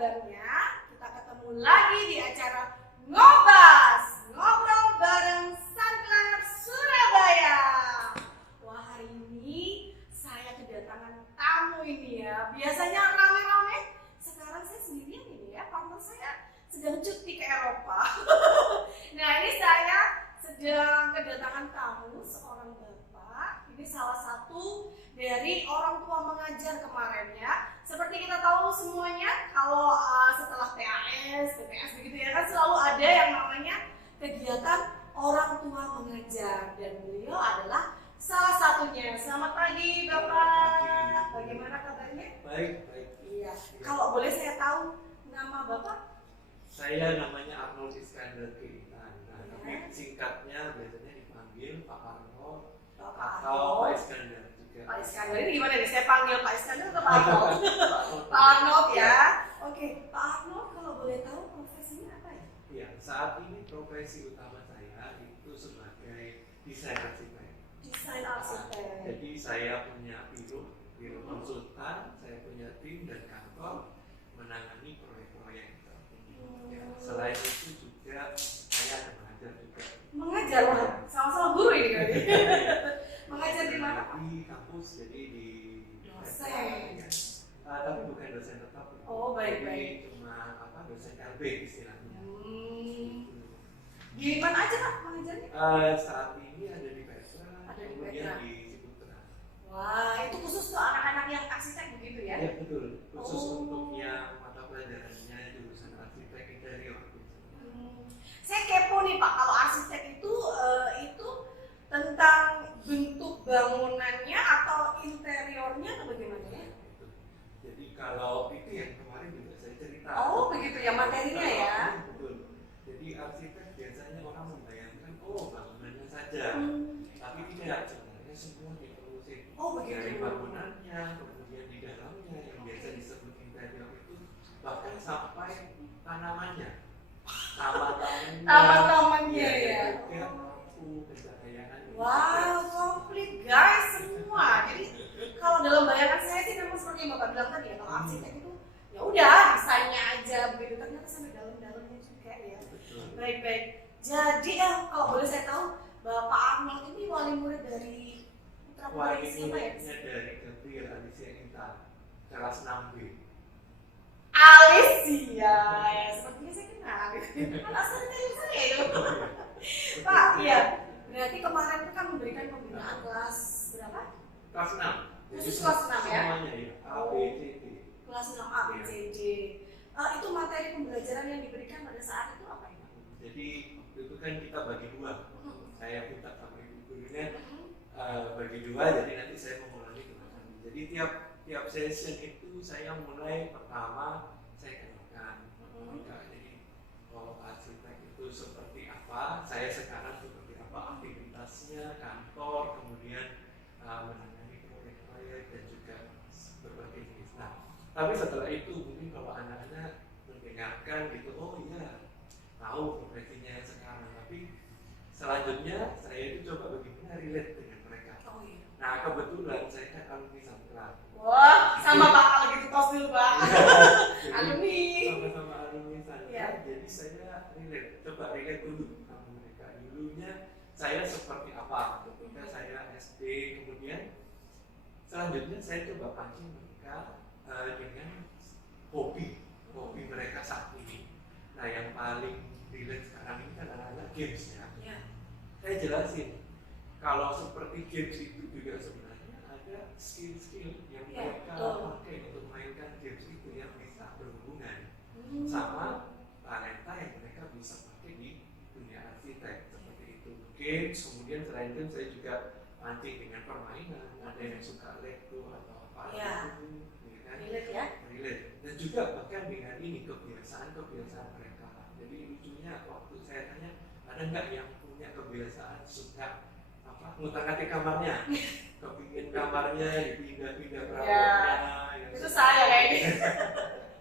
kabarnya? Kita ketemu lagi di acara Ngobas, ngobrol bareng Sanklar Surabaya. Wah, hari ini saya kedatangan tamu ini ya. Biasanya rame-rame, sekarang saya sendirian ini ya. Partner saya sedang cuti ke Eropa. Nah, ini saya sedang kedatangan tamu, seorang bapak. Ini salah satu dari orang tua mengajar kemarin ya. Seperti kita tahu semuanya, kalau setelah TAS, BPS begitu ya kan, selalu ada yang namanya kegiatan orang tua mengajar, dan beliau adalah salah satunya. Selamat pagi Bapak. Bagaimana kabarnya? Baik, baik. Iya. Kalau boleh saya tahu nama Bapak? Saya namanya Arnold Iskandar Keitan. Nah, tapi singkatnya biasanya dipanggil Pak Arnold atau Pak Iskandar juga. Pak Iskandar ini gimana nih? Saya panggil Pak Iskandar atau Pak Arnold? Pak Arnold ya. Oke, Pak Arnold kalau boleh tahu profesinya apa ya? Iya, saat ini profesi utama saya itu sebagai desain arsitek. Desain arsitek. Jadi saya punya biro konsultan, saya punya tim dan kantor menangani proyek-proyek. Ya, selain itu juga saya ada mengajar juga. Mengajar, wah, sama-sama guru ini kali. Mengajar di mana Pak? Di kampus, jadi di Dosen. Ya. Tapi bukan dosen tetap. Oh, baik-baik. Jadi cuma dosen LB istilahnya. Di mana aja Pak mengajarnya? Saat ini ada di Petra, Ada di kemudian Petra. di Ciputra. Wah, itu khusus untuk anak-anak yang arsitek begitu ya? Ya betul, khusus Oh. untuk yang mata pelajarannya jurusan arsitek interior. Saya kepo nih Pak, kalau arsitek itu tentang bentuk bangunannya atau interiornya atau bagaimana ya? Gitu. Jadi kalau itu yang kemarin juga saya cerita. Oh begitu ya, materinya ya? Betul. Jadi arsitek biasanya orang membayangkan bangunannya saja, tapi tidak, sebenarnya semua diterusin. Oh begitu. Dari bangunannya, kemudian di dalamnya yang biasa disebut interior itu, bahkan sampai tanamannya. Taman-tamannya ya. Juga lampu, pencahayaan. Wow, komplit guys semua. Jadi kalau dalam bayangan saya sih memang seperti yang Bapak bilang tadi ya, kalau arsitek itu ya udah desainnya aja begitu, ternyata sampai dalam-dalamnya juga ya. Baik-baik. Jadi kalau boleh saya tahu, Bapak Arnold ini wali murid dari putra putri siapa ya? Dari Gabriel Alicia Intan, kelas 6B. Alicia, ya sepertinya saya kenal. Kan asalnya dari saya itu. Pak, iya. Berarti kemarin itu kan memberikan pembinaan kelas berapa? Kelas 6. Khusus kelas 6 ya? Semuanya ya, A, B, C, D. Kelas 6 A, B, C, D. Itu materi pembelajaran yang diberikan pada saat itu apa ya? Jadi itu kan kita bagi dua. Saya minta sama ibu gurunya bagi dua, jadi nanti saya mengulangi kembali. Jadi tiap session itu saya mulai pertama saya kenalkan. Jadi arsitek itu seperti apa, saya sekarang seperti apa aktivitasnya, kantor, kemudian menangani proyek-proyek dan juga berbagai jenis. Nah, tapi setelah itu mungkin kalau anak-anak mendengarkan gitu, oh iya, tahu profesinya sekarang, tapi selanjutnya saya itu coba bagaimana relate dengan mereka. Oh iya. Nah, kebetulan saya kan alumni Sanklar. Wah, sama Pak kalau gitu tos dulu Pak. Alumni. Sama-sama alumni Sanklar. Ya. Jadi saya coba relate dulu sama mereka. Dulunya saya seperti apa ketika saya SD, kemudian selanjutnya saya coba pancing mereka dengan hobi mereka saat ini. Nah, yang paling relate sekarang ini kan anak-anak games ya. Saya jelasin kalau seperti games itu juga sebenarnya ada skill-skill yang mereka pakai untuk mainkan games itu yang bisa berhubungan sama talenta yang mereka bisa pakai di dunia arsitek seperti itu. Games, kemudian selain games saya juga mancing dengan permainan, ada yang suka Lego atau apa itu, kan? Relate. Dan juga bahkan dengan ini kebiasaan mereka. Jadi lucunya waktu saya tanya, ada nggak yang punya kebiasaan suka ngutak-ngatik kamarnya, kepingin kamarnya dipindah-pindah perawatnya. Itu saya kayaknya.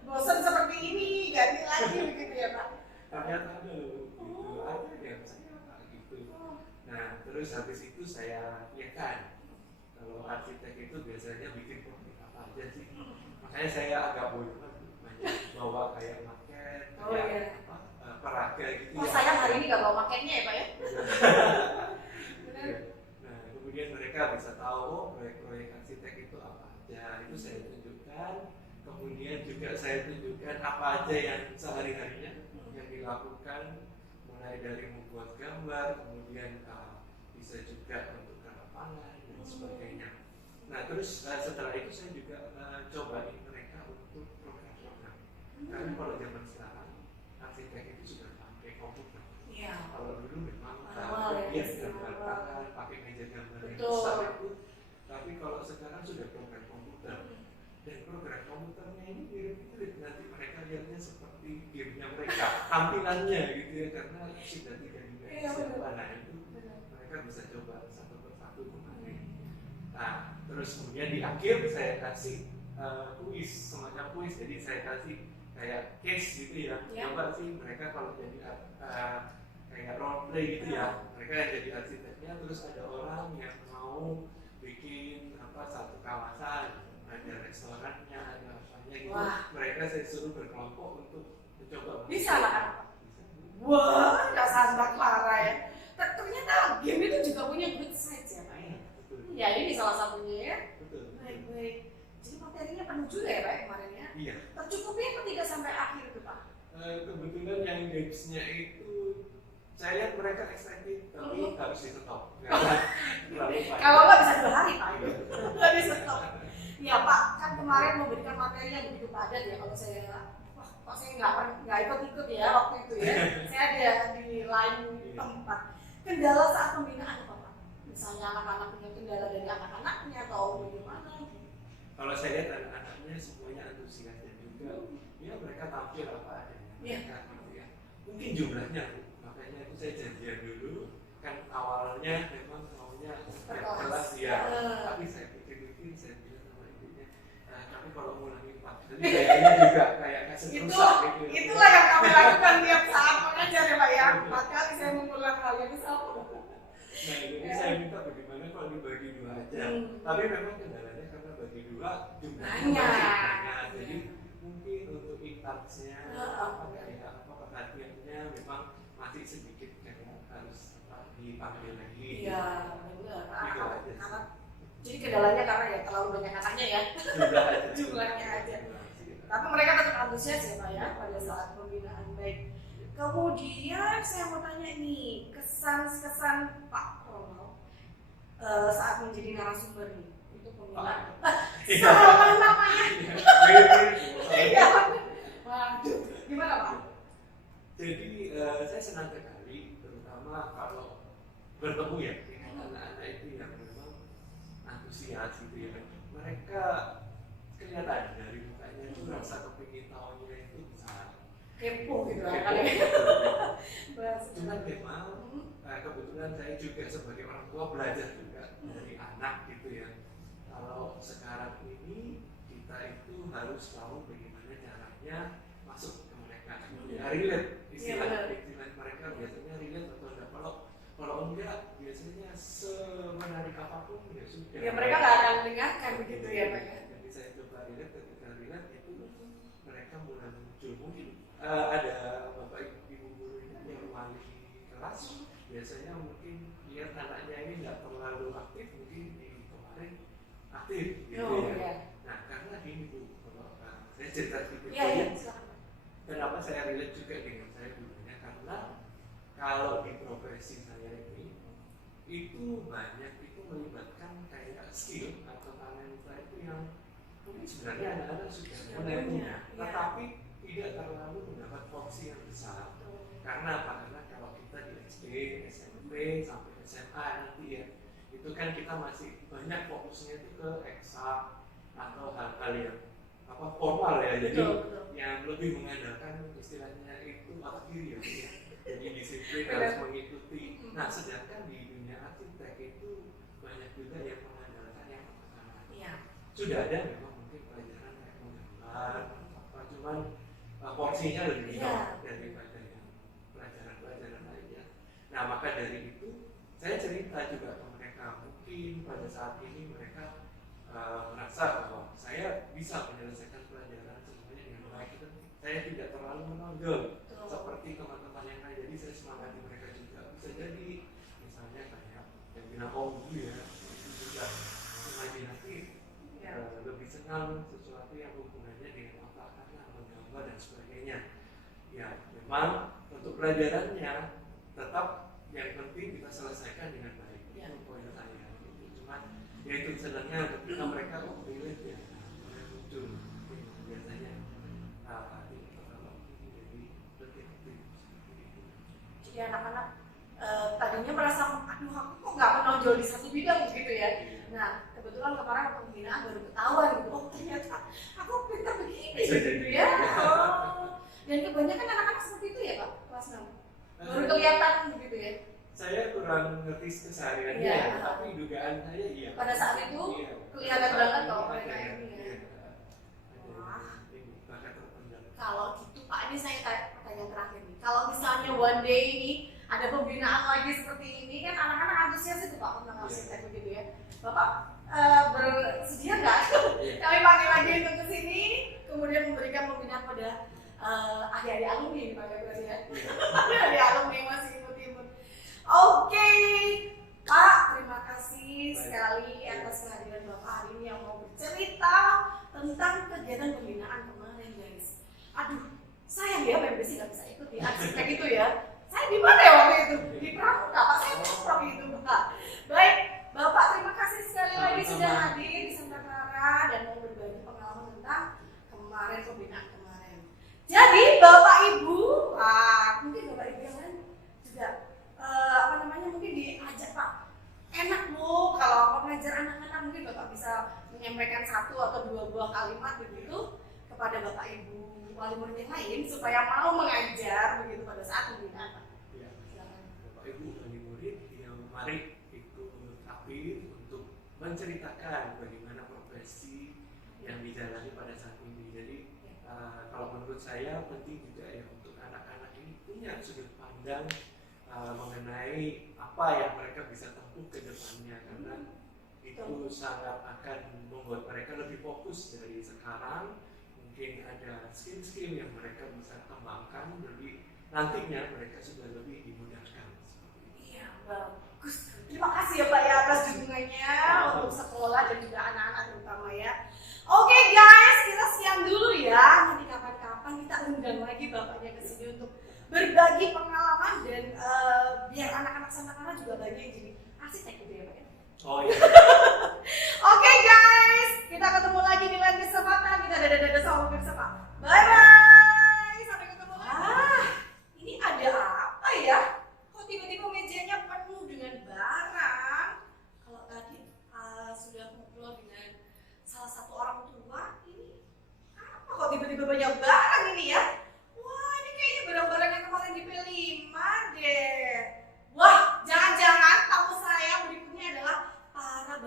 Bosan seperti ini, ganti lagi begitu ya Pak. Ternyata ada loh, gitu. Ada yang saya gitu. Nah, terus habis itu saya kan kalau arsitek itu biasanya bikin proyek apa aja sih. Makanya saya agak bodoh banyak bawa materinya ya Pak ya. Benar. Nah, kemudian mereka bisa tahu oh, proyek-proyek arsitek itu apa aja, itu saya tunjukkan. Kemudian juga saya tunjukkan apa aja yang sehari-harinya yang dilakukan, mulai dari membuat gambar, kemudian bisa juga untuk ke lapangan dan sebagainya. Nah, terus setelah itu saya juga cobain mereka untuk program-program. Karena kalau zaman sekarang arsitek itu sudah pakai komputer. Iya. Kalau dulu memang ya, gambar tangan, pakai meja gambar yang besar itu. Tapi kalau sekarang sudah program komputer. Dan program komputernya ini mirip-mirip, nanti mereka lihatnya seperti gamenya mereka, tampilannya gitu ya, karena sudah tidak dimensi mana itu mereka bisa coba satu persatu kemarin. Nah, terus kemudian di akhir saya kasih kuis, semacam kuis, jadi saya kasih kayak case gitu ya. Coba sih mereka kalau jadi kayak role play gitu ya, mereka yang jadi arsiteknya, terus ada orang yang mau bikin satu kawasan, ada restorannya, ada apanya gitu. Mereka saya suruh berkelompok untuk mencoba. Bisa lah kan? Wah, nggak sangka Clara ya. Ternyata game itu juga punya good side ya Pak ya. Ya ini salah satunya ya. Betul. Baik. Jadi materinya penuh juga ya Pak kemarin ya. Iya. Tercukupi apa tidak sampai akhir itu Pak? Kebetulan yang gamesnya itu saya lihat mereka excited, tapi harus di stop. Kalau nggak bisa 2 hari Pak, nggak bisa stop. Ya Pak, kan kemarin memberikan materi yang begitu padat ya. Kalau saya, kok saya nggak ikut ya waktu itu ya. Saya ada di lain tempat. Kendala saat pembinaan apa Pak? Misalnya anak-anak punya kendala dari anak-anaknya atau bagaimana? Kalau saya lihat anak-anaknya semuanya antusias dan juga ya mereka tampil apa adanya. Mereka gitu ya. Mungkin jumlahnya, makanya itu saya janjian dulu. Kan awalnya memang maunya kelas ya, tapi saya pikir-pikir saya bilang sama ibunya, tapi kalau ngulangi 4 kali kayaknya juga kayak kasih rusak gitu. Itulah yang kami lakukan tiap saat mengajar ya Pak ya. 4 kali saya mengulang hal yang sama. Nah, jadi saya minta bagaimana kalau dibagi 2 aja. Tapi memang kendalanya karena bagi 2 jumlahnya banyak. Jadi mungkin untuk in-touch-nya, perhatiannya memang masih sedikit karena harus dipanggil lagi. Iya, benar. Jadi kendalanya karena ya terlalu banyak anaknya ya. Jumlahnya aja. Tapi mereka tetap antusias ya Pak ya pada saat pembinaan. Baik. Kemudian saya mau tanya nih, kesan-kesan Pak Ronald saat menjadi narasumber nih untuk pembinaan. Salah namanya. Waduh, gimana Pak? Jadi saya senang sekali, terutama kalau bertemu ya dengan anak-anak itu yang memang antusias gitu ya. Mereka kelihatan dari mukanya itu rasa kepingin tahunya itu besar. Kepo gitu lah kali. Cuman memang kebetulan saya juga sebagai orang tua belajar juga dari anak gitu ya. Kalau sekarang ini kita itu harus tahu bagaimana caranya masuk ke mereka. Relate istilah mereka biasanya relate atau enggak. Kalau enggak biasanya semenarik apapun ya sudah. Ya mereka nggak akan dengarkan begitu ya Pak ya. Jadi saya coba relate, ketika relate itu mereka mulai muncul. Mungkin ada bapak ibu guru ini yang wali kelas biasanya mungkin lihat anaknya ini nggak terlalu aktif, mungkin di kemarin aktif gitu ya. Nah karena ini Bu, saya cerita sedikit. Kenapa saya relate juga dengan saya dulunya, karena kalau di profesi saya ini itu banyak itu melibatkan kayak skill atau talenta itu yang mungkin sebenarnya anak-anak sudah mulai punya, tetapi tidak terlalu mendapat porsi yang besar. Karena apa? Karena kalau kita di SD, SMP sampai SMA nanti ya, itu kan kita masih banyak fokusnya itu ke eksak atau hal-hal yang formal ya, jadi yang lebih mengandalkan istilahnya itu otak kiri ya, jadi disiplin harus mengikuti. Nah sedangkan di dunia arsitek itu banyak juga yang mengandalkan yang pertama. Sudah ada memang mungkin pelajaran kayak menggambar cuman porsinya lebih besar daripada yang pelajaran-pelajaran lainnya. Nah maka dari itu saya cerita juga ke mereka, mungkin pada saat ini mereka merasa bahwa saya bisa menyelesaikan pelajaran semuanya dengan baik. Saya tidak terlalu menonjol seperti teman-teman yang lain, jadi saya semangati mereka juga ya memang untuk pelajarannya tetap yang penting kita selesaikan dengan baik. Ya. Itu poin saya. Gitu. Cuma ya itu senangnya ketika mereka relate ya, mulai muncul biasanya jadi lebih aktif. Jadi anak-anak tadinya merasa, aduh aku kok nggak menonjol di satu bidang gitu ya. Nah kebetulan kemarin pembinaan baru ketahuan gitu, oh ternyata aku pintar begini gitu ya. Oh. Dan kebanyakan anak-anak seperti itu ya Pak, kelas 6 baru kelihatan begitu ya. Saya kurang ngerti kesehariannya, Ya. tapi dugaan saya iya. Pada saat itu iya, kelihatan banget kalau ada mereka yang- ini ya. iya, Wah. ada yang bakat terpendam. Kalau gitu Pak, ini saya pertanyaan terakhir nih. Kalau misalnya one day ini ada pembinaan lagi seperti ini kan anak-anak antusias itu Pak tentang arsitek begitu ya. Bapak bersedia nggak kami panggil lagi untuk ke sini kemudian memberikan pembinaan pada adik-adik alumni Pak ya berarti ya. Adik alumni masih imut-imut. Oke, Pak, terima kasih sekali atas kehadiran Bapak hari ini yang mau bercerita tentang kegiatan pembinaan kemarin guys. Aduh, sayang ya PMBC nggak bisa ikut di arsitek itu ya. Saya di mana ya waktu itu? Di Pramuka, Pak. Saya waktu itu, Pak. Baik, Bapak terima kasih sekali lagi sudah hadir di Santa Clara dan mau berbagi pengalaman tentang kemarin pembinaan kemarin. Jadi Bapak Ibu, mungkin Bapak Ibu yang lain juga mungkin diajak Pak. Enak loh kalau mengajar anak-anak, mungkin Bapak bisa menyampaikan satu atau dua buah kalimat begitu kepada Bapak Ibu wali murid yang lain supaya mau mengajar begitu pada saat pembinaan Pak. Ya. Bapak Ibu wali murid yang mari ikut aktif untuk menceritakan bagaimana profesi yang dijalani pada saat ini. Jadi kalau menurut saya penting juga ya untuk anak-anak ini punya sudut pandang mengenai apa yang mereka bisa tempuh ke depannya, karena itu sangat akan membuat mereka lebih fokus dari sekarang. Mungkin ada skill-skill yang mereka bisa kembangkan, jadi nantinya mereka sudah lebih dimudahkan. Iya, bagus. Terima kasih ya Pak ya atas dukungannya untuk sekolah dan juga anak-anak terutama ya. Oke guys, kita siang dulu ya. Nanti kapan-kapan kita undang lagi bapaknya ke sini untuk berbagi pengalaman dan biar anak-anak Santa Clara juga banyak yang jadi arsitek gitu ya Pak ya. Oh iya. Oke guys, kita ketemu lagi di lain kesempatan. Kita dadah-dadah sama pemirsa Pak. Bye bye. Sampai ketemu lagi. Ini ada apa ya? Kok tiba-tiba mejanya penuh dengan barang? Kalau tadi sudah ngobrol dengan salah satu orang tua, ini apa kok tiba-tiba banyak barang ini ya? Wah, ini kayaknya barang-barang yang kemarin di P5 deh. Wah, jangan-jangan tamu saya berikutnya adalah para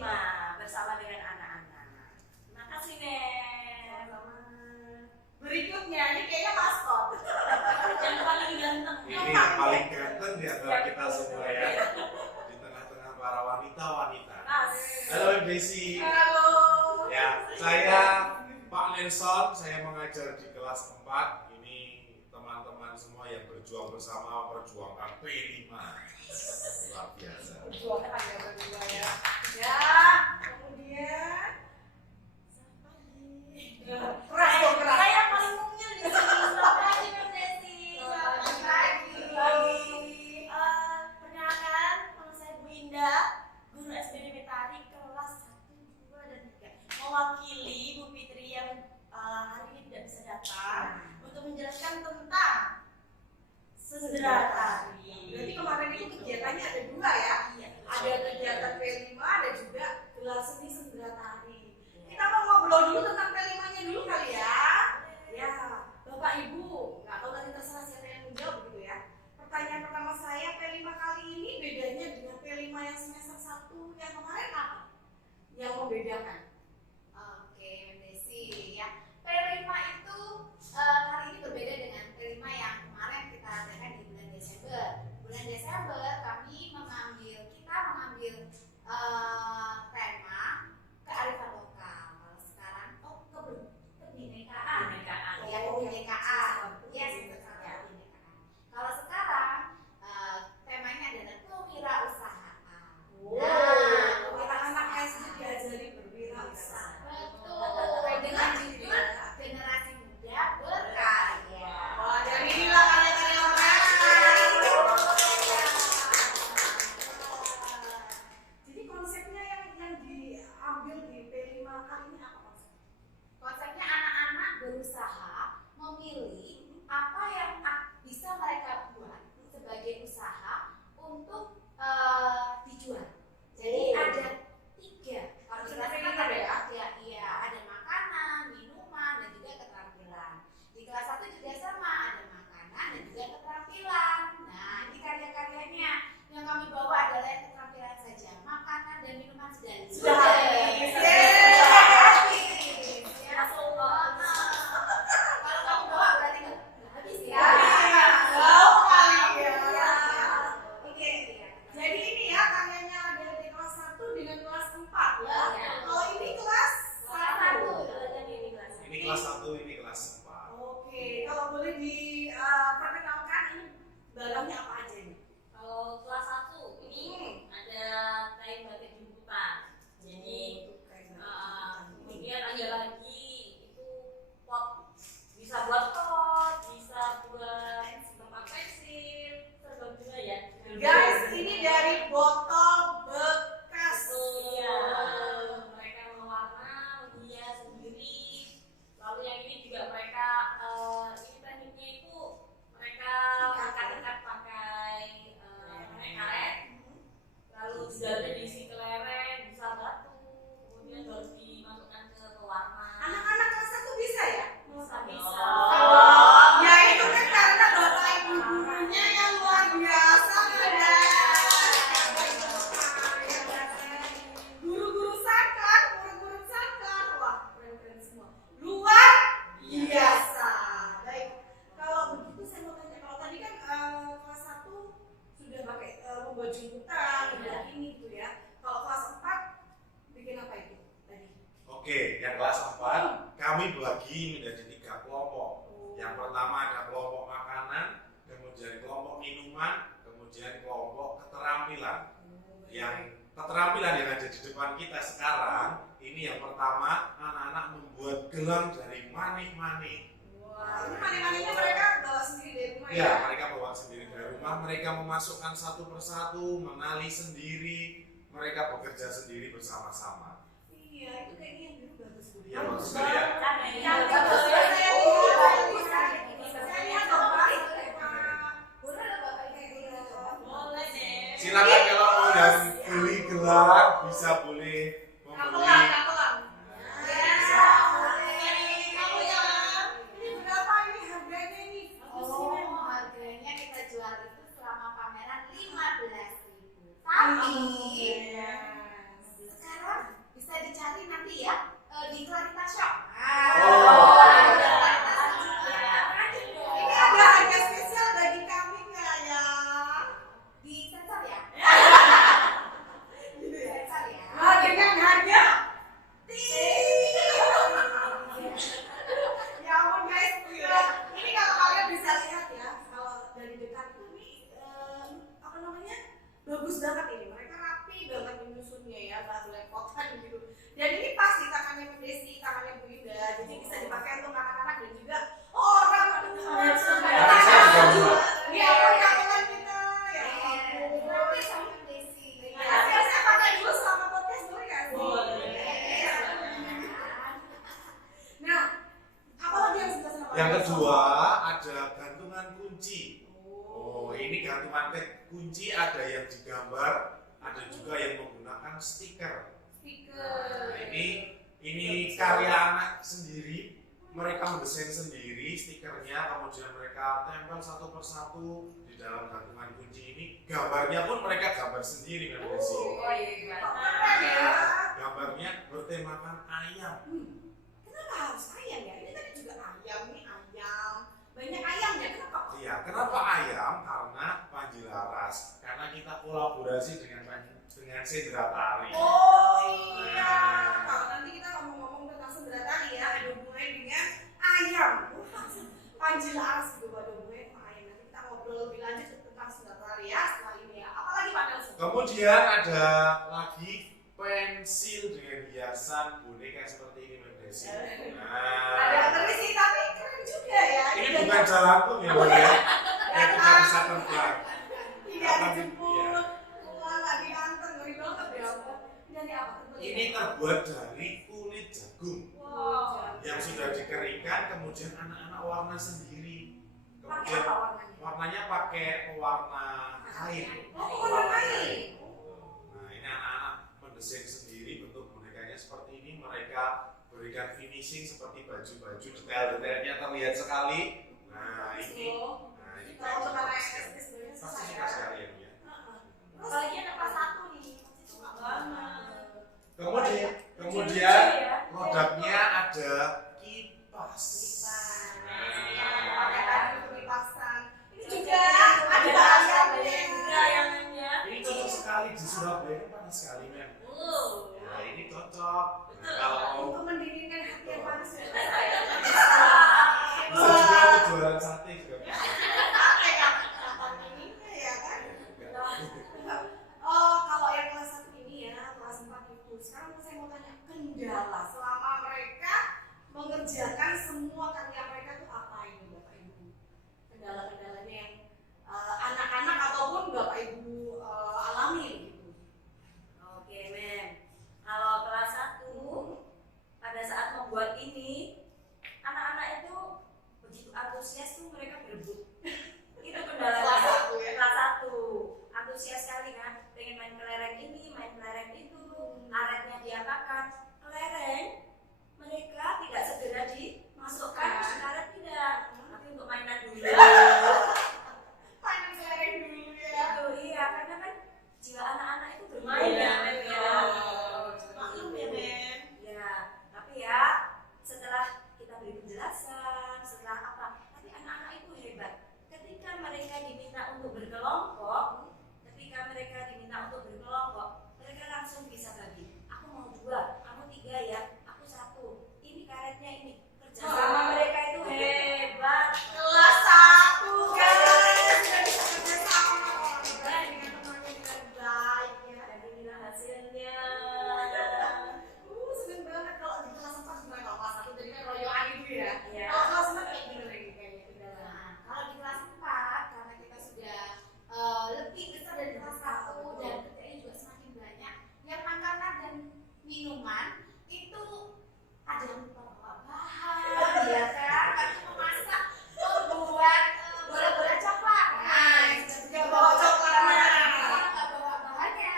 P5 bersama dengan anak-anak. Terima kasih, Nen. Berikutnya, ini kayaknya maskot. Yang paling ganteng. Ini yang paling ganteng di antara kita semua ya. Di tengah-tengah para wanita-wanita. Halo Desi. Halo. Ya, saya Pak Nelson, saya mengajar di kelas 4. Ini teman-teman semua yang berjuang bersama perjuangkan P5. Luar biasa. Perjuangan ya berdua ya. Ya, kemudian siapa lagi? Keras dong, keras. Saya yang paling mungil di sini. Selamat pagi, Mbak Desi. Selamat pagi. Perkenalkan, nama saya Bu Indah, guru SBD Betari kelas 1, 2, dan 3. Mewakili Bu Fitri yang hari ini tidak bisa datang untuk menjelaskan tentang sendera tari. Berarti kemarin itu kegiatannya ada dua ya? Iya. Ada kegiatan P5, ada juga gelar seni sendera tari. Kita mau ngobrol dulu tentang P5-nya dulu kali ya. Ya, Bapak Ibu, nggak tahu nanti terserah siapa yang menjawab gitu ya. Pertanyaan pertama saya, P5 kali ini bedanya dengan P5 yang semester 1 yang kemarin apa? Yang membedakan? Oke, Desi ya. P5 itu kali ini berbeda dengan P5 yang kemarin kita adakan di bulan Desember. Bulan Desember kita mengambil tema kearifan lokal. Kalau sekarang kebinekaan. Ya, kebinekaan. Ya, kebinekaan. Kalau sekarang temanya adalah kewirausahaan. Anak-anak SD diajari berwirausaha. Betul. Dengan judul generasi muda berkarya. Wah, dan inilah karya-karya mereka. Jadi konsepnya yang diambil di P5 kali ini apa konsep? Konsepnya anak-anak berusaha memilih apa yang bisa mereka buat sebagai usaha untuk dijual. Jadi ada 3. Kalau kita Sudah ada ya? iya, ada makanan, minuman, dan juga keterampilan. Di kelas 1 juga sama, ada makanan dan juga keterampilan. Nah, ini karya-karyanya yang kami bawa adalah yang keterampilan saja, makanan dan minuman Sudah habis. habis. Ya, kalau kamu bawa berarti nggak habis ya. Jauh kali ya. Oke. Jadi ini ya karyanya dari kelas 1 dengan kelas 4 ya. Ya. Kalau ini kelas 1. Ini kelas 1, ini kelas 4. Oke, kalau boleh diperkenalkan ini barangnya apa aja nih? Kalau kelas 1 ini ada kain batik jemputan. Jadi kemudian ada lagi itu pot, bisa buat pot, bisa buat tempat pensil, serba juga ya. Guys, ini dari botol bekas. Iya, mereka mewarna, menghias sendiri. Lalu yang ini juga mereka ini tekniknya itu mereka ikat-ikat pakai karet. Lalu di dalamnya diisi kelereng, bisa batu, kemudian baru dimasukkan ke pewarna. Anak-anak kelas 1 bisa ya? Bisa. Ya itu kan karena bapak ibu gurunya yang luar biasa ada. Guru-guru saklar, murid-murid saklar, wah keren-keren semua. Luar biasa. Baik, kalau begitu saya mau tanya, kalau tadi kan kelas 1 sudah pakai membuat jemputan, membuat ini gitu ya. Kalau kelas 4 bikin apa itu tadi? Oke, yang kelas 4 kami bagi menjadi 3 kelompok. Yang pertama ada kelompok makanan, kemudian kelompok minuman, kemudian kelompok keterampilan. Yang keterampilan yang ada di depan kita sekarang, ini yang pertama anak-anak membuat gelang dari manik-manik. Wah, ini manik-maniknya mereka bawa sendiri dari rumah Ya, mereka bawa sendiri dari rumah, mereka memasukkan satu persatu, menali sendiri, mereka bekerja sendiri bersama-sama. Iya, itu kayaknya yang dulu bagus Bu. Iya, bagus sekali ya. Yang bagus ya, saya lihat dong, Pak. Boleh nggak Bapak Ibu? Boleh deh. Silakan kalau mau yang beli gelang bisa boleh membeli. Kapelan. Ya, boleh. Kamu ya. Ini berapa ini harganya ini? Oh, harganya kita jual itu selama pameran 15.000. Tapi sekarang nanti ya di Clarita Shop. Ini ada harga spesial bagi kami nggak ya? Di sensor ya. Gitu ya. Sensor ya. Nah, dengan harga ya ampun guys, ini kalau kalian bisa lihat ya, kalau dari dekat tuh nih apa namanya, bagus banget ini. Mereka rapi banget menyusunnya ya, nggak belepotan gitu. Dan ini pas di tangannya Bu Desi, tangannya Bu Indah, jadi bisa dipakai untuk anak-anak dan juga orang ya kangen kita ya. Nanti sama Desi. Saya pakai dulu sama podcast boleh nggak sih? Nah, apa lagi yang sebelah sana? Yang kedua ada gantungan kunci. Oh, ini gantungan kunci ada yang digambar, ada juga yang menggunakan stiker. Stiker. Nah, ini karya anak sendiri. Mereka mendesain sendiri stikernya, kemudian mereka tempel satu persatu di dalam gantungan kunci ini. Gambarnya pun mereka gambar sendiri, Mbak Desi. Gambarnya bertemakan ayam. Kenapa harus ayam ya? Ini tadi juga ayam nih, ayam. Banyak ayamnya, kenapa? Iya, kenapa ayam? Karena Panji Laras, karena kita kolaborasi dengan Sendra Tari. Oh iya. Kalau nanti kita ngomong-ngomong tentang Sendra Tari ya, ada hubungannya dengan ayam. Panji Laras juga ada hubungannya sama ayam. Nanti kita ngobrol lebih lanjut tentang Sendra Tari ya setelah ini ya. Apalagi Pak Nelson? Kemudian ada lagi pensil dengan hiasan boneka seperti ini, Mbak Desi. Ada ngeri sih, tapi keren juga ya. Ini bukan jalanku ya, Mbak ya. Kayak kita bisa terbang. Tidak dijemput, nggak diantar, ngeri banget ya. Dari apa? Ini terbuat dari kulit jagung Wow. yang sudah dikeringkan, kemudian anak-anak warna sendiri. Pakai Kemudian apa warnanya? warnanya pakai pewarna kain. Oh, warna kain. Nah, ini anak-anak mendesain sendiri bentuk bonekanya seperti ini. Mereka berikan finishing seperti baju-baju, detail-detailnya terlihat sekali. Nah, ini Kalau untuk anak SD sebenarnya pasti susah suka ya. sekali ya, Bu ya. Terus Apalagi ada kelas 1 nih, pasti suka banget. Kemudian produknya ada kipas. pakai tadi kipasan. Ini juga ada juga ayamnya. ayamnya. Ini cocok sekali di Surabaya, kan panas sekali, men. Nah, ini cocok. Nah, kalau Untuk mendinginkan hati yang panas ya. bisa juga untuk jualan sate juga bisa. Sate ya, kapan ininya ya kan? Oh, kalau yang kelas 1 ini ya, kelas 4 itu. Sekarang saya mau tanya kendala selama mereka mengerjakan semua karya mereka itu apa ini Bapak Ibu? Kendala-kendalanya yang anak-anak ataupun Bapak Ibu alami gitu. Oke, men. Kalau kelas 1 pada saat membuat ini, anak-anak itu begitu antusias tuh mereka berebut. Itu kendala Kelas 1 ya. kelas 1. Antusias sekali kan, pengen main kelereng ini, main kelereng itu, karetnya diapakan. Kelereng mereka tidak segera dimasukkan ke karet, tidak. Tapi untuk mainan dulu. Panen kelereng dulu ya. Itu iya, karena kan jiwa anak-anak itu bermain ya, men, ya. Maklum ya, Men. Ya, tapi ya setelah kita beri penjelasan, setelah apa, tapi anak-anak itu hebat. Ketika mereka diminta untuk berkelompok, mereka langsung bisa bagi. Aku mau 2, kamu 3 ya, aku 1. Ini karetnya ini. Kerja sama mereka itu hebat. Kelas 1 guys, sudah bisa kerja sama dengan temannya dengan baik ya. Dan inilah hasilnya. Seneng banget kalau di kelas 4 gimana? Kalau kelas 1 jadi kan royoan gitu ya. Iya. Kalau kelas 4 kayak gimana ini kayaknya kendala? Nah, kalau di kelas 4 karena kita sudah lebih besar dari kelas 1 dan kerjanya juga semakin banyak, yang makanan dan minuman itu ada yang lupa bawa bahan, ya kan? Kami memasak membuat bola-bola coklat. Nah, Nggak bawa coklatnya. nggak bawa bahannya.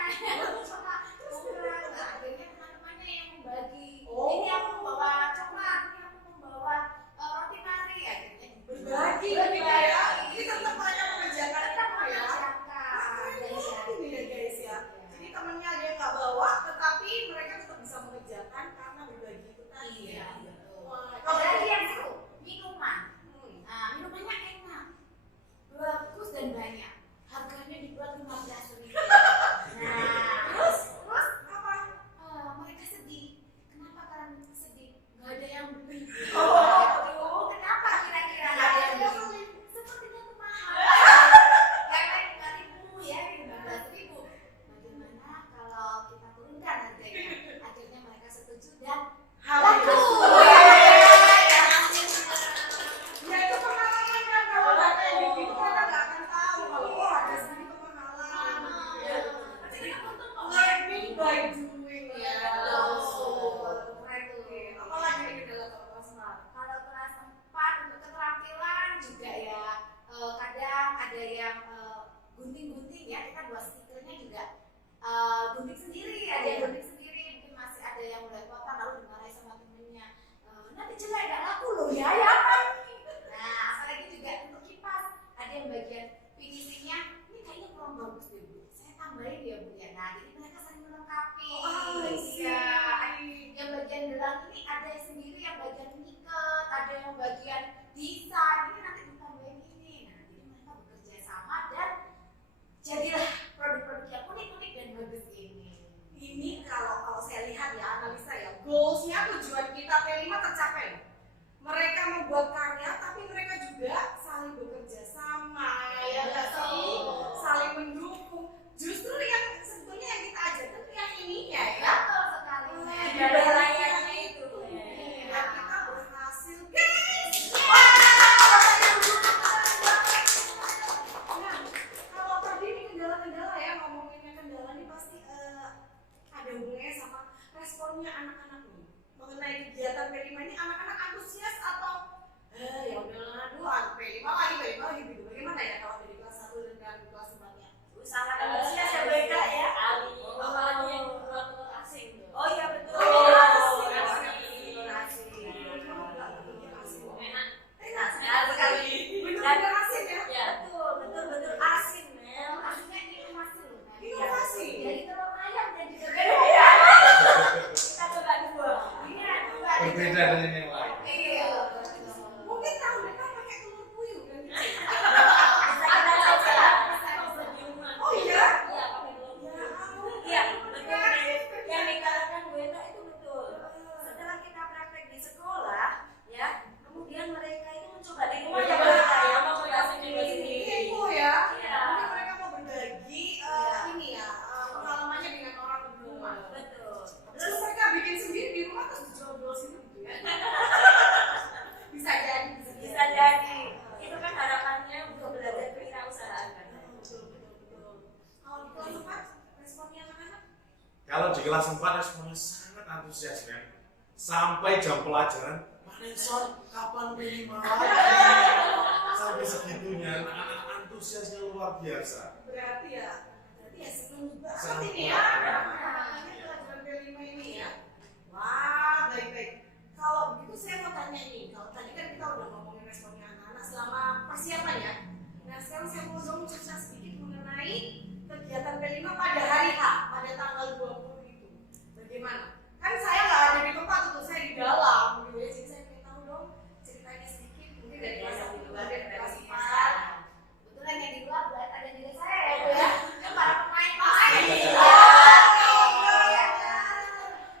Cuma kurang. Nah, akhirnya teman-temannya yang membagi. Oh. Ini aku membawa coklat, ini aku membawa roti nari. Akhirnya Berbagi Berbagi. gitu ya. Ini tetap mereka mengerjakan tetap apa ya? Ini ya guys ya. Jadi temennya ada yang nggak bawa, tetapi mereka tetap bisa mengerjakan karena bagian ngiket, ada yang bagian desain, ini nanti ditambahin ini. Nah, jadi mereka bekerja sama dan jadilah produk-produk yang unik-unik dan bagus ini. Ini kalau saya lihat ya, analisa ya, goalsnya, tujuan kita P5 tercapai. Mereka membuat karya, tapi mereka juga saling bekerja sama, ya nggak sih? Saling mendukung. Justru yang sebetulnya yang kita ajarkan itu yang ininya ya. Betul sekali. Ada layarnya itu. Dan kita berhasil, guys. Nah, kalau tadi ini kendala-kendala ya, ngomonginnya kendala ini pasti ada hubungannya sama responnya anak-anak nih mengenai kegiatan P5 ini. Anak-anak antusias atau ya udahlah, aduh P5 lagi gitu. Bagaimana ya kalau dari kelas 1 dan kelas 4-nya? Sangat antusias ya mereka ya. Apalagi yang buat asing tuh. Oh iya betul. Enak sekali. Bener-bener asik ya? Ya betul asin Mel. Maksudnya inovasi loh. Inovasi. Dari telur ayam dan juga Kita coba dua. Berbeda dengan yang lain. Iya. Mungkin tahun depan pakai telur puyuh kan? Bisa kita coba. Di rumah. Oh iya? Iya pakai telur. Ya ampun. Iya betul. Yang dikatakan Bu Eta itu betul. Setelah kita praktek di sekolah, ya, kemudian mereka itu mencoba di rumah ya Bu Eta ya, mau coba sendiri-sendiri. Kepo ya. Iya. Mungkin mereka mau berbagi ini ya, pengalamannya dengan orang di rumah. Betul. Terus mereka bikin sendiri di rumah terus dijual-jual sini gitu ya. Bisa jadi. Bisa jadi. Itu kan harapannya untuk belajar kewirausahaan kan. Betul. Kalau di kelas 4 responnya anak-anak? Kalau di kelas 4 responnya sangat antusias kan. Sampai jam pelajaran, Pak Nelson kapan P5 lagi? Sampai segitunya, anak-anak antusiasnya luar biasa. Berarti ya seneng banget Seneng ini ya. banget. Makanya pelajaran P5 ini ya. Wah, baik. Kalau begitu saya mau tanya nih, kalau tadi kan kita udah ngomongin responnya anak-anak selama persiapan ya. Nah sekarang saya mau dong cerita sedikit mengenai kegiatan P5 pada hari H, pada tanggal 20 itu. Bagaimana? Kan saya nggak ada di tempat itu, saya di dalam gitu ya. Jadi saya pengen tahu dong ceritanya sedikit, mungkin dari kelas 1 dari kelas 4. Kebetulan yang di luar buat ada juga saya ya Bu ya. Kan para pemain-pemain.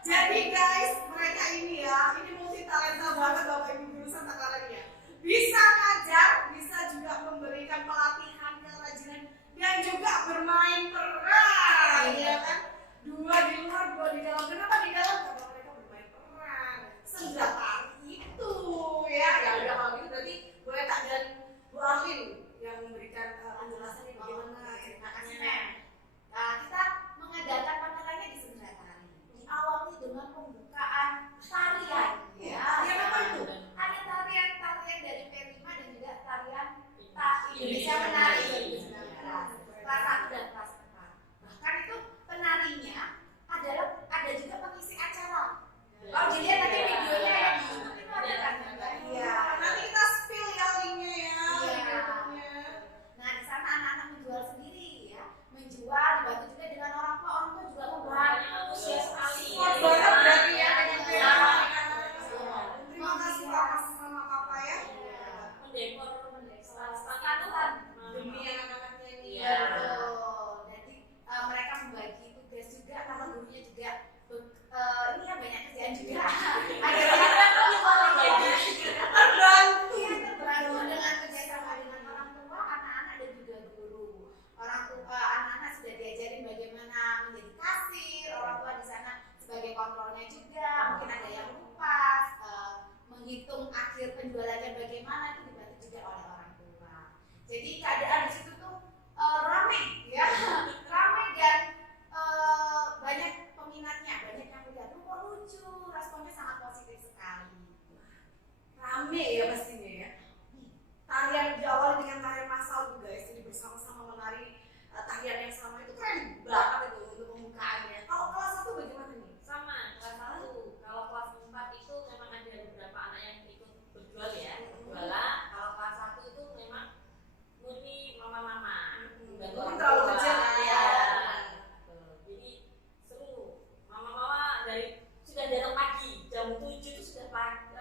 Jadi guys, mereka ini ya, ini multi talenta banget Bapak Ibu guru Santa Claranya. Bisa ngajar, bisa juga memberikan pelatihan kerajinan dan juga bermain peran, ya kan? Dua di luar, dua di dalam. Kenapa di dalam? Karena mereka bermain peran. Senjata itu ya. Ya udah kalau gitu berarti Bu Eta dan Bu Arlin yang memberikan penjelasan ini bagaimana ceritakannya. Nah, kita mengadakan pamerannya di Sendratari. Diawali dengan pembukaan tarian. Ya, Tarian apa itu? ada tarian dari P5 dan juga tarian Indonesia Menari 2019. Kelas 1 dan kelas 4. Bahkan itu penarinya ada juga pengisi acara. Kalau dilihat nanti videonya ya di YouTube itu ada kan? Iya. Nanti kita spill ya linknya ya. Iya. Linknya. Nah, di sana anak-anak menjual sendiri ya. Menjual dibantu juga dengan orang tua juga membantu. Antusias sekali. Support banget berarti ya dengan Iya. P5. Terima kasih Pak sama Papa ya. Mendekor stand-up Demi anak-anaknya ini. Iya. Betul. Jadi mereka membagi tugas juga karena gurunya juga ini ya banyak kerjaan juga. Terbantu. Terbantu dengan kerjasama dengan orang tua, anak-anak dan juga guru. Orang tua anak-anak sudah diajarin bagaimana menjadi kasir, orang tua di sana sebagai kontrolnya juga. Mungkin ada yang lupa menghitung akhir penjualannya bagaimana itu dibantu juga oleh orang tua. Jadi keadaan di situ tuh rame ya, rame dan banyak peminatnya, banyak yang melihat kok lucu, responnya sangat positif sekali. Rame ya pastinya ya. Tarian diawali dengan tarian massal juga ya, jadi bersama-sama menari tarian yang sama itu keren banget itu untuk pembukaannya. Kalau kelas 1 bagaimana nih? sama kelas 1. Kalau kelas 4 itu memang ada beberapa anak yang ikut berjual ya, jualan. Kalau kelas 1 itu memang murni mama-mama. Membantu Mungkin orang terlalu tua. kecil kan ya. Betul. Jadi seru. Mama-mama sudah datang pagi, jam 7 itu sudah pagi,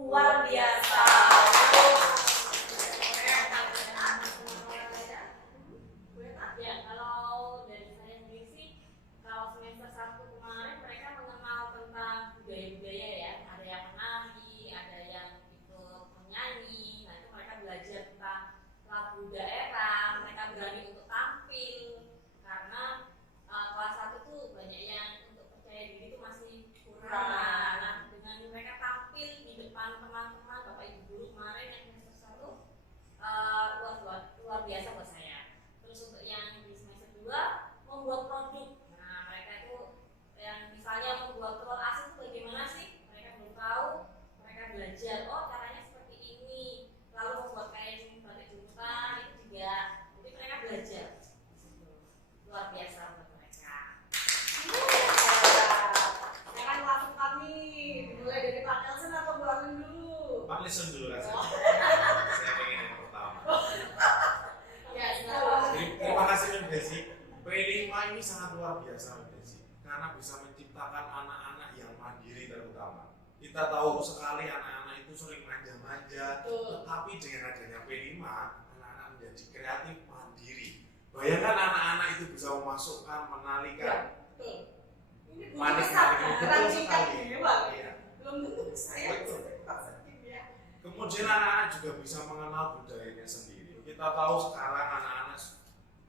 luar biasa. Ya, kalau dari saya sendiri sih, kalau semester 1 kemarin mereka mengenal tentang budaya-budaya ya. Ada yang menari, ada yang ikut menyanyi. Nah, itu mereka belajar tentang lagu daerah, mereka berani untuk tampil. Karena kelas 1 tuh banyak yang untuk percaya diri itu masih kurang. Nah, dengan mereka tampil di depan teman-teman, Bapak Ibu guru kemarin yang semester 1, luar biasa buat saya. Terus untuk yang di semester 2 membuat produk. Nah, mereka itu yang misalnya membuat telur asin itu bagaimana sih? Mereka belum tahu, mereka belajar, oh caranya seperti ini. Lalu membuat kayak batik jungkang itu juga, jadi mereka belajar. Luar biasa buat mereka. Silakan langsung kami dimulai dari Pak Nelson atau Bu Arlin dulu. Pak Nelson dulu rasanya. Saya pengen yang pertama. Ya, silakan. Terima kasih Mbak Desi. P5 ini sangat luar biasa Mbak Desi, karena bisa menciptakan anak-anak yang mandiri terutama. Kita tahu sekali anak-anak itu sering manja-manja, tetapi dengan adanya P5, anak-anak menjadi kreatif mandiri. Bayangkan anak-anak itu bisa memasukkan, menalikan, Ini manik betul sekali. Iya. Belum tentu saya Betul. ya. Kemudian anak-anak juga bisa mengenal budayanya sendiri. Kita tahu sekarang anak-anak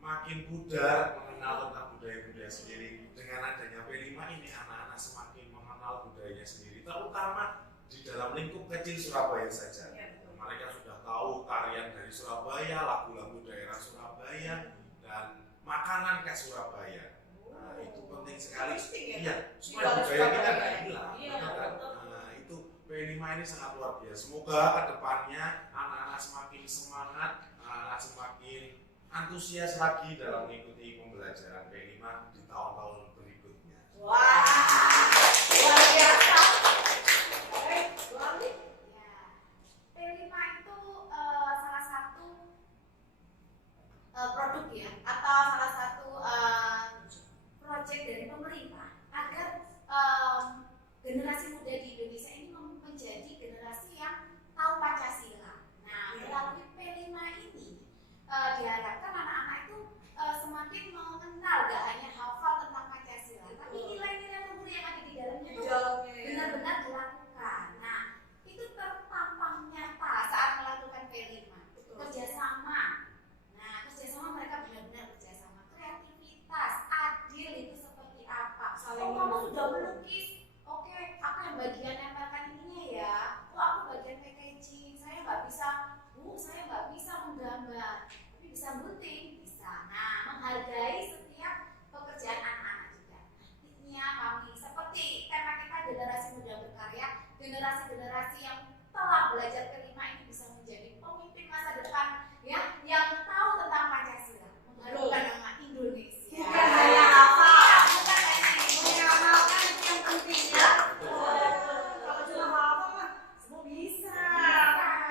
makin pudar mengenal tentang budaya-budaya sendiri. Dengan adanya P5 ini anak-anak semakin mengenal budayanya sendiri, terutama di dalam lingkup kecil Surabaya saja. Mereka sudah tahu tarian dari Surabaya, lagu-lagu daerah Surabaya, dan makanan khas Surabaya. Nah, itu penting sekali. Iya, supaya budaya kita tidak hilang. Nah, itu P5 ini sangat luar biasa. Semoga kedepannya anak-anak semakin semangat, anak-anak semakin antusias lagi dalam mengikuti pembelajaran P5 di tahun-tahun berikutnya. Wah, luar biasa. Oke, Bu Arlin. Ya, P5 itu salah satu produk ya, atau salah satu proyek dari pemerintah agar generasi muda di Indonesia ini menjadi generasi yang tahu Pancasila. Nah, melalui P5 ini diharapkan anak-anak itu semakin mengenal, gak hanya hafal tentang Pancasila, tapi nilai-nilai luhur yang ada di dalamnya itu benar-benar dilakukan. Nah, itu terpampang nyata saat melakukan P5. Kerjasama. Nah, kerjasama mereka benar-benar kerjasama. Kreativitas, adil itu seperti apa? Oh, kamu sudah melukis. Oke, aku yang bagian nempelkan ininya ya. Oh, aku bagian packaging. Saya nggak bisa. Saya nggak bisa menggambar. Tapi bisa gunting, bisa. Nah, menghargai setiap pekerjaan anak-anak juga. Nantinya kami seperti tema kita generasi muda berkarya, generasi-generasi yang telah belajar P5 ini bisa menjadi pemimpin masa depan ya, yang tahu tentang Pancasila, mengharumkan nama Indonesia. Bukan hanya hafal. Bukan hanya itu. Mengamalkan itu yang penting ya. Kalau cuma hafal mah semua bisa.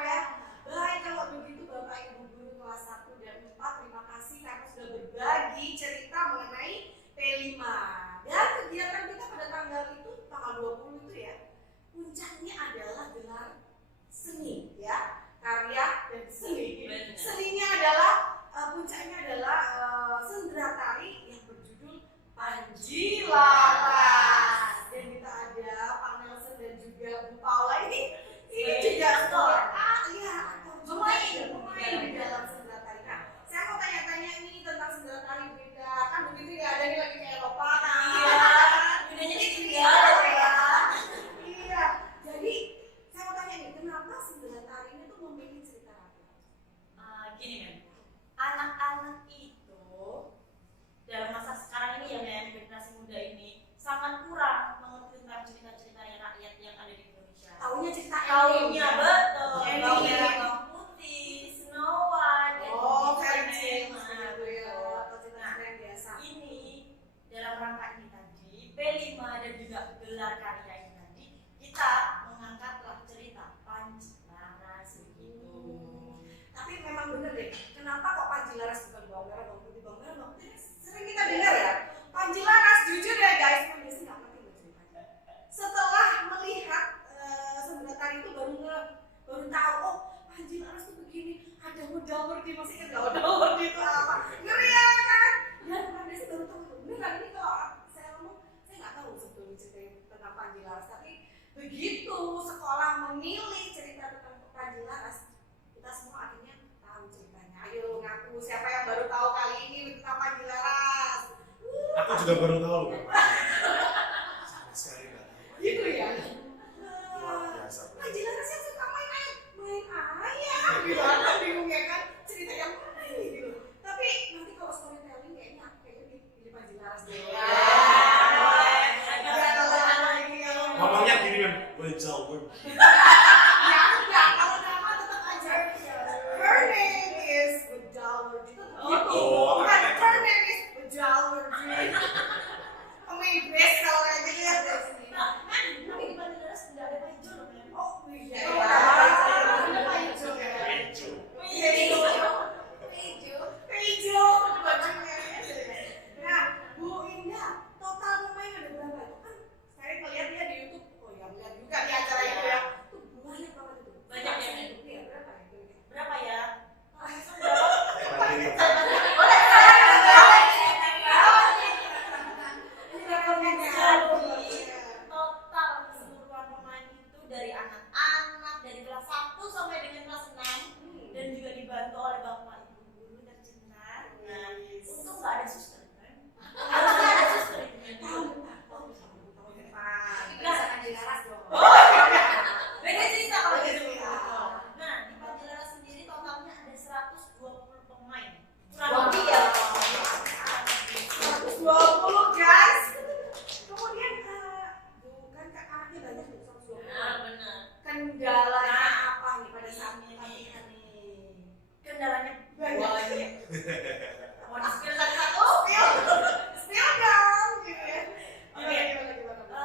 Ya. Baik, kalau begitu Bapak Ibu guru kelas 1 dan 4, terima kasih karena sudah berbagi cerita mengenai P5. Dan kegiatan kita pada tanggal 20 itu ya, puncaknya adalah gelar seni ya, karya dan seni. Seninya adalah puncaknya adalah sendera tari yang berjudul Panji Laras. Dan kita ada Pak Nelson dan juga Bu Paula ini juga pemain di dalam sendera tari. Nah, saya mau tanya-tanya ini tentang sendera tari beda kan begitu nggak ada ini lagi ke Eropa kan? Bedanya di Iya. tinggal. Iya. Jadi saya mau tanya nih, kenapa sendera tari ini tuh memilih cerita rakyat? Gini kan, anak-anak itu dalam masa sekarang ini yang generasi muda ini sangat kurang mengerti tentang cerita-ceritanya rakyat yang ada di Indonesia. Taunya cerita Taunya betul, Ending. Bawang Merah Bawang Putih, Snow White, Oh, Disney, fairy tale nah, gitu ya, betul. atau cerita-cerita yang biasa. Ini dalam rangka ini tadi P5 dan juga gelar karya ini tadi kita mengangkatlah cerita Panji Laras begitu. Tapi memang bener deh, kenapa kok Panji Laras bukan Bawang Merah Bawang Putih? Bawang Merah Bawang Putih kan sering kita dengar ya. Panji Laras, jujur ya guys, saya biasanya nggak ngerti loh ceritanya. Setelah melihat sendera tari itu baru baru tahu oh Panji Laras tuh begini, ada modal-modal masih ingat nggak modal-modal itu apa? Ngeri ya kan? Ya kemarin sih baru tahu beneran ini kalau saya ngomong saya nggak tahu sebelum cerita tentang Panji Laras, tapi begitu sekolah memilih cerita tentang Panji Laras, kita semua akhirnya tahu ceritanya. Ayo ngaku siapa yang baru tahu kali ini tentang Panji Laras? Aku juga baru tahu. Sama sekali nggak tahu. Gitu ya. Luar biasa. Panji Laras yang suka main ayam gitu kan, bingung ya kan cerita yang mana ini gitu. Tapi nanti kalau storytelling kayaknya aku kayaknya pilih Panji Laras deh. Ngomongnya gini kan, wejal web. Ya enggak, kalau nama tetap aja. Her name is Bejalwerdi. Oh, Bukan her name is Bejalwerdi. Amazing kalau kayak gitu ya. Tapi di Panji Laras nggak ada Pak Ijo loh, Mem. Oh iya. Wejo. Hijau bajunya. Nah, Bu Indah, total pemain ada berapa? Itu kan saya ngeliat dia di YouTube. Oh ya, lihat juga di acara itu ya. Tuh banyak banget itu. Banyak ya? Iya, berapa itu? Berapa ya? Total keseluruhan pemain itu dari anak-anak dari kelas 1 sampai dengan kelas 6 dan juga dibantu oleh bapak ibu guru tercinta. Nah, untung nggak ada suster kan? Harusnya ada suster itu. Beda cerita kalau gitu. Nah, di Panji Laras sendiri totalnya ada 120 pemain. Kurang lebih ya. 120 guys. Kemudian bukan anaknya banyak tuh 120. Nah, benar. Kendalanya apa nih pada saat latihan nih? Kendalanya Banyak. banyak. Mau di-spill satu-satu? Still dong gitu ya. Oke.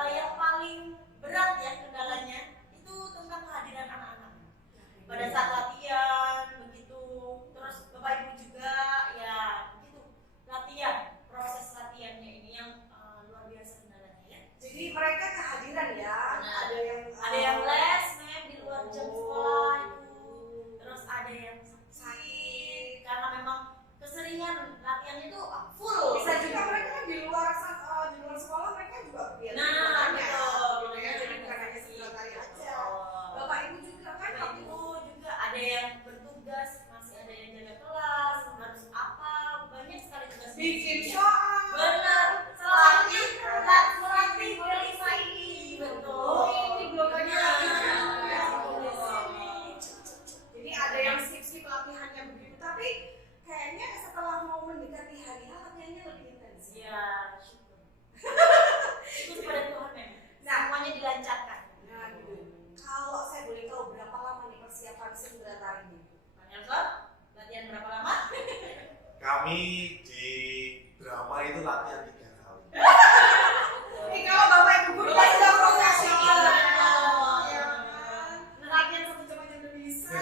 Yang paling berat ya kendalanya itu tentang kehadiran anak-anak. Pada saat latihan begitu, terus bapak ibu juga ya begitu latihan, proses latihannya ini yang luar biasa kendalanya ya. Jadi mereka kehadiran ya. Benar. Ada yang Les Mem di luar jam sekolah itu, terus ada yang sakit karena memang keseringan latihannya itu full. bisa juga mereka kan di luar sekolah mereka juga biar Nah, betul. gitu ya. Jadi bukan hanya sekedar tari aja. Bapak ibu juga kan Bapak ibu juga ada yang bertugas, masih ada yang jaga kelas, harus apa, banyak sekali tugas. bikin soal. Benar, salah satunya melatih Belisa ini. Betul. Oh, ini blogannya lagi. Nah, Jadi ada yang skip latihannya begitu, tapi kayaknya setelah mau mendekati hari H latihannya lebih intens. ya, syukur. Syukur pada Tuhan Mem. Nah, Semuanya dilancarkan. nah gitu. Kalau saya boleh tahu berapa lama nih persiapan Sindra tari ini? Panjang Sob, latihan berapa lama? Kami di drama itu latihan 3 kali. Ini kalau bapak ibu guru kan sudah profesional, ya kan? Latihan 1 jam aja udah bisa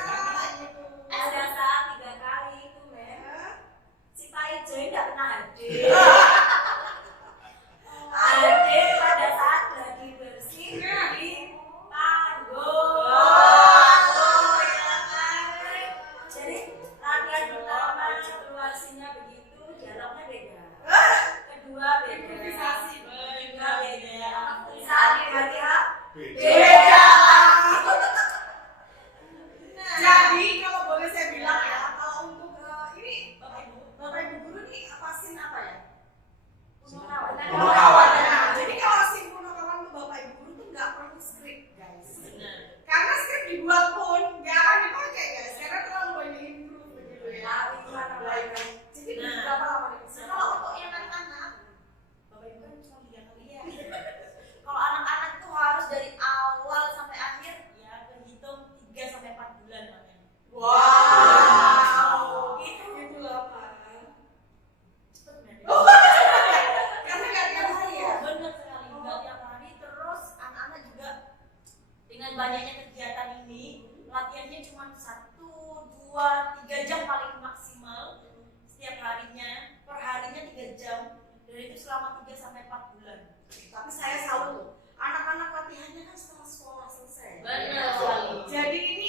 gitu. Ada saat 3 kali itu Mem. Si Pak Ijo nggak pernah hadir. Hadir pada saat lagi bersih di panggung. Ya kan? Jadi latihan pertama situasinya begitu, dialognya beda. Kedua beda. Improvisasi. Kedua beda. Saat di hari H Beda. beda. Nah, Jadi kalau boleh saya bilang ya, kalau untuk ini Bapak Ibu, bapak ibu guru nih apa scene apa ya? Punokawan. Punokawan. Nah, jadi kalau scene Punokawan untuk bapak ibu guru tuh nggak perlu skrip guys. Benar. Karena skrip dibuat pun nggak akan dipakai guys, karena terlalu banyak improve begitu ya. Jadi Nah. berapa lama nih? Kalau untuk yang anak-anak, Bapak Ibu kan cuma 3 kali ya. Kalau anak-anak tuh harus dari awal sampai akhir ya terhitung 3 sampai 4 bulan namanya. Wow. Itu lama. Cepet Mem. Karena nggak tiap hari ya. Benar sekali, nggak tiap hari. Terus anak-anak juga dengan banyaknya kegiatan ini latihannya cuma 1, 2, 3 jam paling maksimal setiap harinya, per harinya 3 jam dan itu selama 3 sampai 4 bulan. Tapi saya salut loh, anak-anak latihannya kan setelah sekolah selesai. Benar sekali. Jadi ini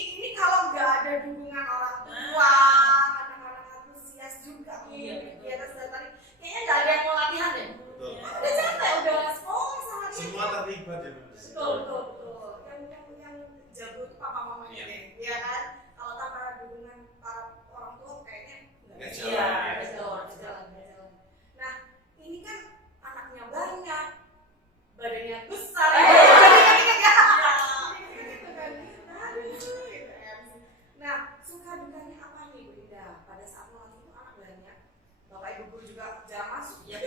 pada saat melatih itu anak banyak, bapak ibu guru juga jarang masuk Ya.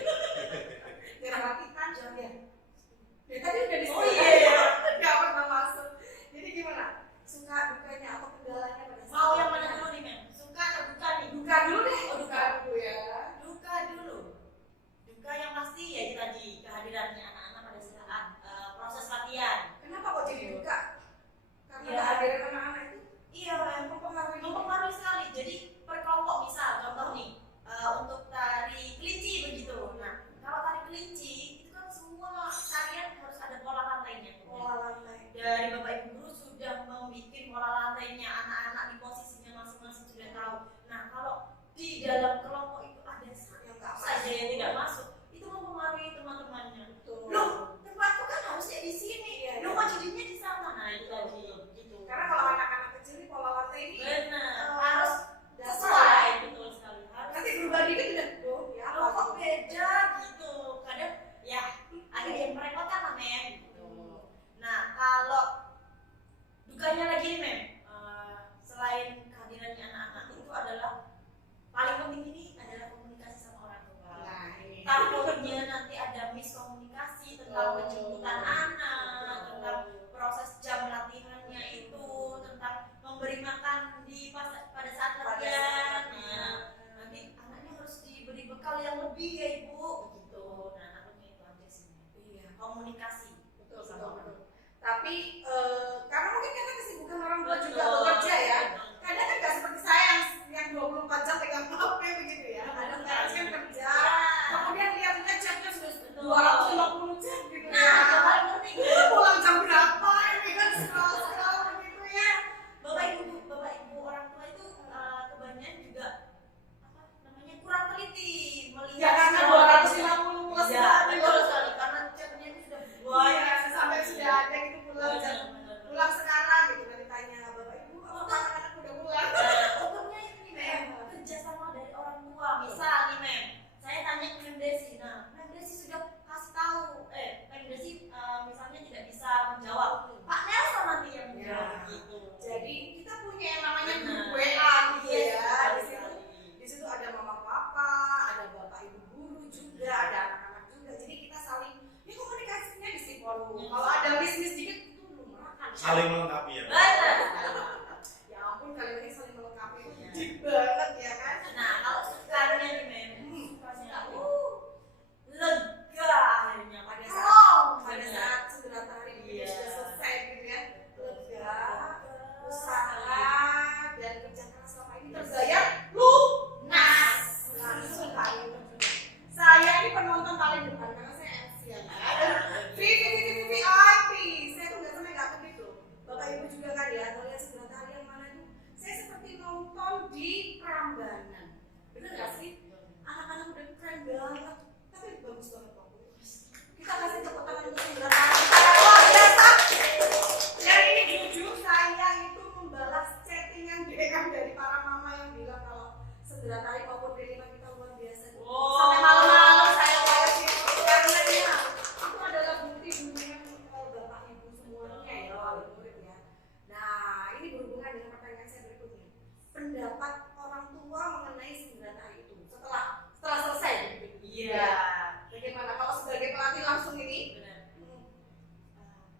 jarang latihan ya. Ya tadi udah Oh disebut iya. nggak pernah masuk. Jadi gimana? Suka dukanya atau kendalanya pada saat Mau yang mana dulu nih, Mem? Suka atau duka nih? duka dulu deh. Oh, duka. dulu ya. Duka dulu. Duka yang pasti ya itu tadi kehadirannya anak-anak pada saat proses latihan. Kenapa kok jadi duka? Karena Ya. kehadiran anak-anak itu Iya, yang mempengaruhi sekali. Jadi per kelompok misal contoh nih untuk tari kelinci begitu. Nah, kalau tari kelinci itu kan semua tarian harus ada pola lantainya. pola lantai. Dari bapak ibu guru sudah membuat pola lantainya, anak-anak di posisinya masing-masing sudah tahu. Nah, kalau di dalam kelompok itu ada Yang nggak saja masuk. yang tidak masuk, itu mempengaruhi teman-temannya. Betul. Loh, tempatku kan harusnya di sini. Iya, Loh, iya. kok jadinya di sana? Nah, itu tadi gitu. Karena kalau anak-anak kecil ini pola lantai ini Benar, eh, harus dasar sesuai, ya. betul sekali. Harus Nanti berubah dikit udah ya kalau kok beda gitu. Kadang ya ada yang merepotkan lah, Mem gitu. Nah, kalau dukanya lagi nih, Mem, selain kehadirannya anak-anak itu adalah paling penting ini adalah komunikasi sama orang tua. Nah, ini. Takutnya nanti ada miskomunikasi tentang penjemputan anak, tentang proses jam latihannya itu, tentang memberi makan pada saat latihan. Nah, nanti anaknya harus diberi bekal yang lebih ya ibu, begitu. Nah, takutnya itu aja sih. Iya. Komunikasi. Betul, sama betul, orang betul. Tapi karena mungkin karena kesibukan orang tua juga Betul. bekerja ya. Kadang kan nggak seperti saya yang 24 jam pegang HP begitu ya. Kadang parents kan kerja, kemudian lihat chatnya sudah 250 chat gitu Nah, ya. yang paling penting Pulang jam berapa ini kan scroll begitu ya. bapak ibu orang tua itu kebanyakan juga apa namanya kurang teliti melihat Ya karena scroll. 250 plus Ya, betul sekali karena chatnya itu sudah Iya, banyak sampai sudah ada gitu pulang sekarang gitu kan ditanya bapak ibu apa anak-anak udah pulang. untungnya ini Mem kerjasama dari orang tua. Misal nih Mem, saya tanya ke Mem Desi, nah Mem Desi sudah kasih tahu Mem Desi misalnya tidak bisa menjawab, Pak Nelson nanti yang menjawab Ya. gitu. Jadi kita punya yang namanya Benar. grup WA gitu Iya, ya. sekali. Di situ ada mama papa, ada bapak ibu guru juga, ada anak-anak juga. Jadi kita saling ini komunikasinya di situ. Kalau ada miss dikit itu belum makan. Saling melengkapi ya. Benar. Ya ampun kalian ini saling melengkapi. Deep banget ya kan. Nah, kalau sukanya nih Mem, sukanya lega akhirnya Pada plong, pada benar. saat segera hari ini Iya. sudah selesai gitu ya. Lega, usaha dan kerja keras selama ini terbayar lunas. Langsung kali itu. Saya ini penonton paling depan karena saya MC ya. VIP. Saya tuh nggak sampai nggak begitu. Bapak ibu juga kan ya. Kalau lihat segera hari yang mana itu, saya seperti nonton di Prambanan. Bener nggak sih? Anak-anak udah keren banget, tapi bagus banget kok. Kita kasih tepuk tangan untuk segera hari. Luar biasa. Dan ini jujur saya itu membalas chattingan DM dari para mama yang bilang kalau segera hari maupun P5 kita luar biasa. Sampai malam-malam saya balas itu karena ya itu adalah bukti dunia bapak ibu semuanya ya wali murid ya. Nah ini berhubungan dengan pertanyaan saya berikutnya. Pendapat orang tua mengenai segera hari itu setelah selesai. Iya. Bagaimana kalau sebagai pelatih langsung ini? Benar.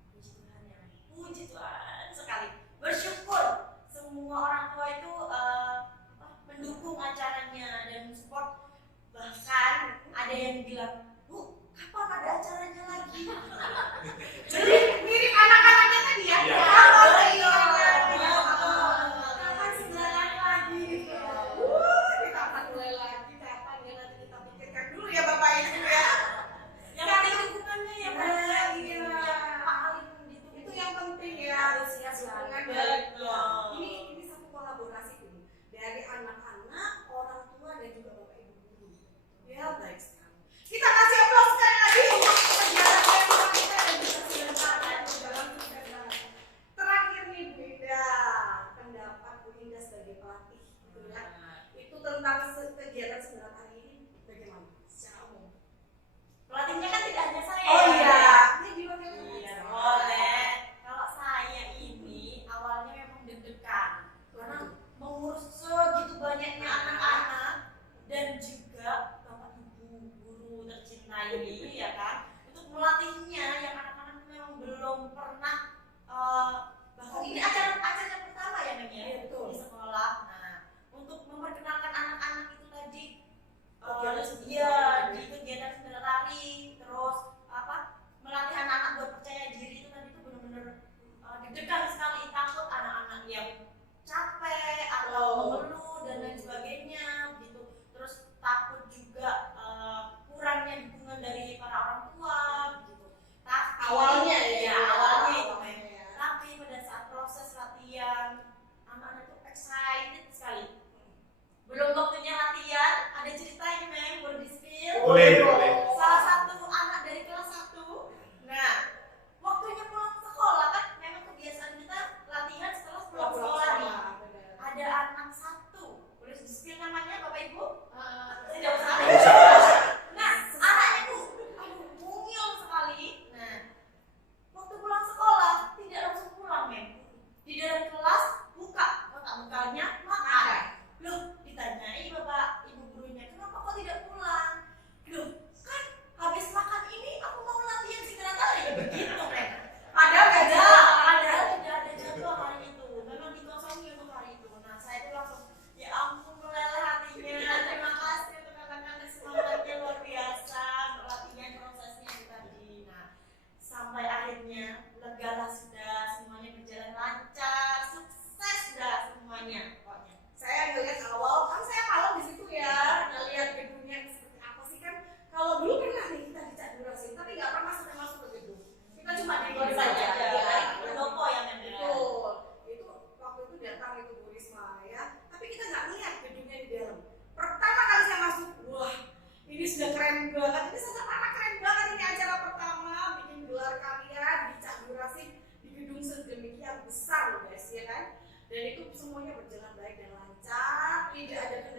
Puji Tuhan ya, Mem. Puji Tuhan sekali. Bersyukur semua orang tua itu mendukung acaranya dan support. Bahkan ada yang bilang, Bu, kapan ada acaranya lagi? Jadi mirip anak-anaknya tadi ya. Iya. Kapan lagi Iya. kapan segera lagi? keren banget. Ini sangat keren banget. Ini acara pertama bikin gelar kalian di Cak Durasif di gedung sedemikian besar loh guys, ya kan? Dan itu semuanya berjalan baik dan lancar, tidak ada kendala